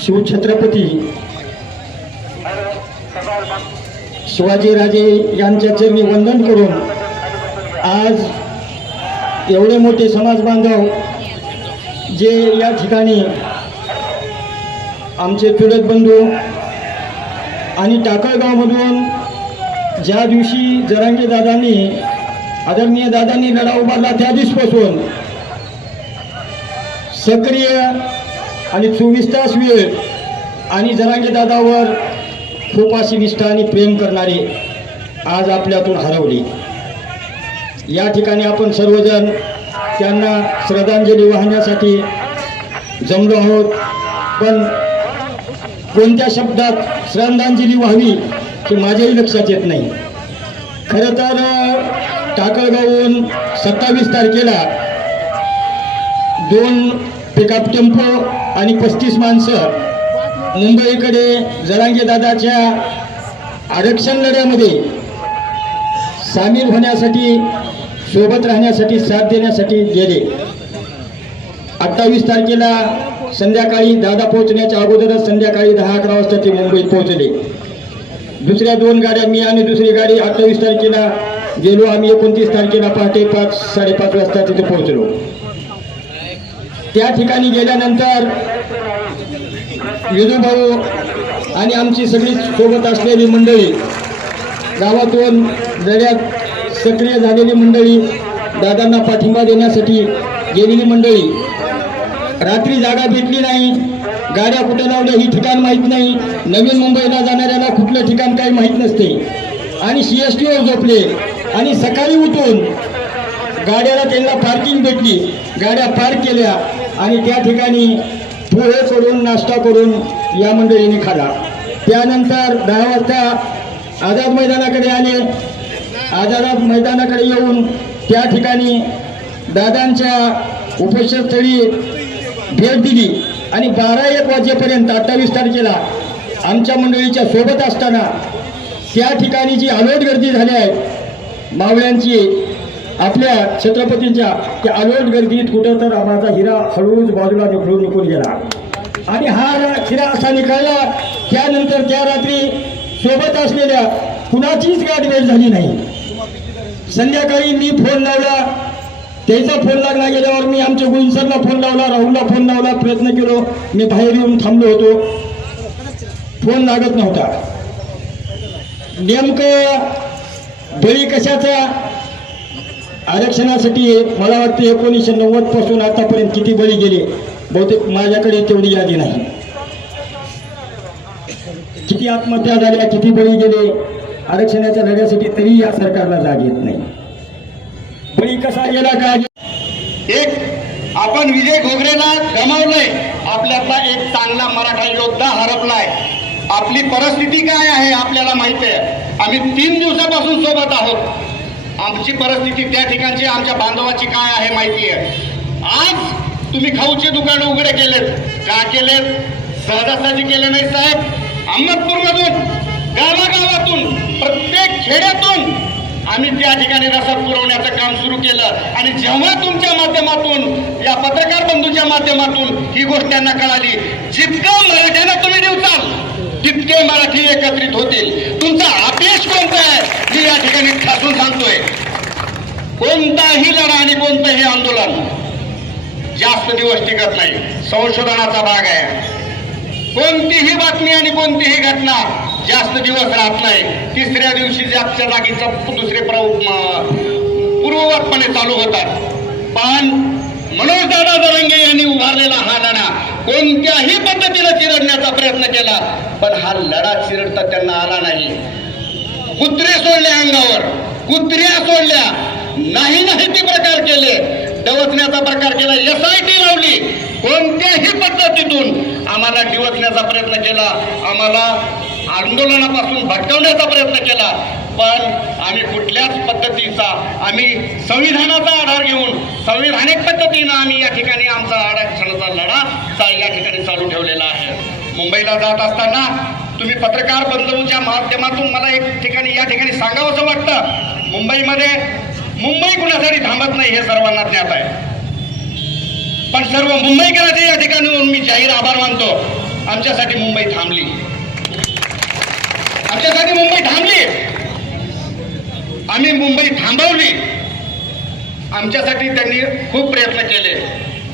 शिवछत्रपती शिवाजीराजे यांच्या चरणी वंदन करून आज एवढे मोठे समाज बांधव जे या ठिकाणी आमचे चुलत बंधू आणि टाकळगावमधून ज्या दिवशी जरांगे दादांनी आदरणीय दादांनी लढा उभारला त्या दिवसपासून सक्रिय आणि चोवीस तास वेळ आणि जरांगे दादावर खूप अशी निष्ठा आणि प्रेम करणारी आज आपल्यातून हरवली. या ठिकाणी आपण सर्वजण त्यांना श्रद्धांजली वाहण्यासाठी जमलो आहोत. पण कोणत्या शब्दात श्रद्धांजली व्हावी हे माझ्याही लक्षात येत नाही. खरं तर टाकळगावहून सत्तावीस तारखेला दोन पिकअप टेम्पो आणि पस्तीस माणसं. मुंबईकडे जरांगे दादाच्या आरक्षण लढ्यामध्ये सामील होण्यासाठी सोबत राहण्यासाठी साथ देण्यासाठी गेले. अठ्ठावीस तारखेला संध्याकाळी दादा पोहोचण्याच्या अगोदरच संध्याकाळी दहा अकरा वाजता ते मुंबईत पोहोचले. दुसऱ्या दोन गाड्या मी आणि दुसरी गाडी अठ्ठावीस तारखेला गेलो. आम्ही एकोणतीस तारखेला पहाटे पाच साडेपाच वाजता तिथे पोहोचलो. त्या ठिकाणी गेल्यानंतर विजूभाऊ आणि आमची सगळी सोबत असलेली मंडळी गावातून लढ्यात सक्रिय झालेली मंडळी दादांना पाठिंबा देण्यासाठी गेलेली मंडळी. रात्री जागा भेटली नाही गाड्या कुठे लावल्या ही ठिकाण माहीत नाही नवीन मुंबईला जाणाऱ्याला कुठलं ठिकाण काही माहीत नसते. आणि सी एस टीवर झोपले आणि सकाळी उठून गाड्याला त्यांना पार्किंग भेटली. गाड्या पार्क केल्या आणि त्या ठिकाणी पोहे करून नाश्ता करून या मंडळीने खाला त्यानंतर दहा वाजता आझाद मैदानाकडे आले. आझाद मैदानाकडे येऊन त्या ठिकाणी दादांच्या उपेक्षस्थळी भेट दिली. आणि बारा एक वाजेपर्यंत अठ्ठावीस तारखेला आमच्या मंडळीच्या सोबत असताना त्या ठिकाणी जी आलोट गर्दी झाली आहे मावळ्यांची आपल्या छत्रपतींच्या त्या अलोट गर्दीत कुठं तर आम्हाला हिरा हळूच बाजूला निघून निघून गेला. आणि हा हिरा असा निघाला त्यानंतर त्या रात्री सोबत असलेल्या कुणाचीच गाठ भेट झाली नाही. संध्याकाळी मी फोन लावला. त्याचा फोन लागला गेल्यावर मी आमच्या गुंसरला फोन लावला राहुलला फोन लावला प्रयत्न केलो. मी बाहेर येऊन थांबलो होतो. फोन लागत नव्हता. नेमकं बळी कशाचा? आरक्षणासाठी मला वाटतं एकोणीसशे नव्वदपासून आतापर्यंत किती बळी गेले बहुतेक माझ्याकडे तेवढी यादी नाही. किती आत्महत्या झाल्या किती बळी गेले आरक्षणाच्या लढ्यासाठी तरी या सरकारला जाग येत नाही. बळी कसा गेला का? एक आपण विजय घोगरेला गमावलंय. आपल्यातला एक चांगला मराठा योद्धा हरपलाय. आपली परिस्थिती काय आहे आपल्याला माहिती आहे. आम्ही तीन दिवसापासून सोबत आहोत. आमची परिस्थिती त्या ठिकाणची आमच्या बांधवाची काय आहे माहिती आहे? आज तुम्ही खाऊचे दुकान उघडे केलेत. का केलेत? सहजासहजी केले नाही साहेब. अहमदपूरमधून गावागावातून प्रत्येक खेड्यातून आम्ही त्या ठिकाणी रसद पुरवण्याचं काम सुरू केलं. आणि जेव्हा तुमच्या माध्यमातून या पत्रकार बंधूच्या माध्यमातून ही गोष्ट त्यांना कळाली जितकं मराठ्यानं तुम्ही देवचाल जितके मराठी एकत्रित होतील तुमचा आदेश कोणता आहे? मी या ठिकाणी ठासून सांगतोय. कोणताही लढा आणि कोणतंही आंदोलन जास्त दिवस टिकत नाही. संशोधनाचा भाग आहे. कोणतीही बातमी आणि कोणतीही घटना जास्त दिवस राहत नाही. तिसऱ्या दिवशी जागच्या जागीचा दुसरे प्र- पूर्ववतपणे चालू होतात. पण मनोज दादा दरंगे यांनी उभारलेला हा लढा कोणत्याही पद्धतीला चिरडण्याचा प्रयत्न केला पण हा लढा चिरडता त्यांना आला नाही. कुत्रे सोडले अंगावर कुत्र्या सोडल्या. नाही नाही ते प्रकार केले. डवचण्याचा प्रकार केला एस आय टी लावली. कोणत्याही पद्धतीतून आम्हाला डिवचण्याचा प्रयत्न केला आम्हाला आंदोलनापासून भटकवण्याचा प्रयत्न केला. पण आम्ही कुठल्याच पद्धतीचा आम्ही संविधानाचा आधार घेऊन संविधानिक पद्धतीनं आम्ही या ठिकाणी आमचा आरक्षणाचा लढा या ठिकाणी चालू ठेवलेला आहे. मुंबईला जात असताना तुम्ही पत्रकार बंधूच्या माध्यमातून मला एक ठिकाणी या ठिकाणी सांगावंसं वाटतं. मुंबईमध्ये मुंबई कुणासाठी थांबत नाही हे सर्वांना ज्ञात आहे. पण सर्व मुंबईकरांचे या ठिकाणी मी जाहीर आभार मानतो. आमच्यासाठी मुंबई थांबली. आमच्यासाठी मुंबई आम्ही मुंबई थांबवली. आमच्यासाठी त्यांनी खूप प्रयत्न केले.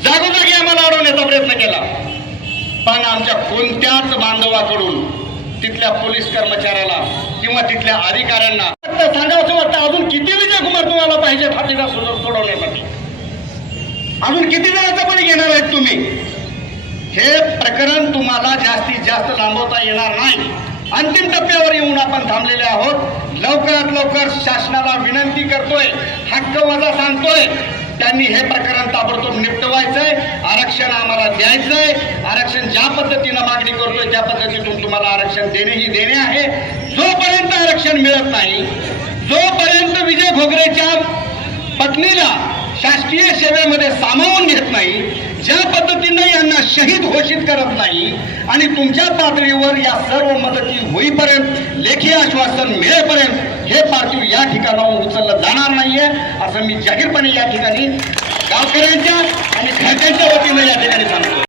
जागोजागी आम्हाला अडवण्याचा प्रयत्न केला. पण आमच्या कोणत्याच बांधवाकडून तिथल्या पोलीस कर्मचाऱ्याला किंवा तिथल्या अधिकाऱ्यांना फक्त सांगावं वाटतं अजून किती विजय कुमार तुम्हाला पाहिजे फाटीला सोड- सोडवण्यासाठी? अजून किती जणांचा बळी घेणार आहेत तुम्ही? हे प्रकरण तुम्हाला जास्तीत जास्त लांबवता येणार नाही. अंतिम टप्प्यावर येऊन आपण थांबलेले आहोत. लवकरात लवकर शासनाला विनंती करतोय हक्क वजा सांगतोय. त्यांनी हे प्रकरण ताबडतोब निपटवायचंय आरक्षण आम्हाला द्यायचंय. आरक्षण ज्या पद्धतीनं मागणी करतोय त्या पद्धतीतून तुम्हाला आरक्षण देणे ही देणे आहे. जोपर्यंत आरक्षण मिळत नाही जोपर्यंत विजय घोगरेच्या पत्नीला शासकीय सेवेमध्ये सामावून घेत नाही ज्या पद्धतीनं यांना शहीद घोषित करत नाही आणि तुमच्या पातळीवर या सर्व मदती होईपर्यंत लेखी आश्वासन मिळेपर्यंत हे पार्थिव या ठिकाणाहून उचललं जाणार नाहीये असं मी जाहीरपणे या ठिकाणी गावकऱ्यांच्या आणि घरच्यांच्या वतीनं या ठिकाणी सांगतो.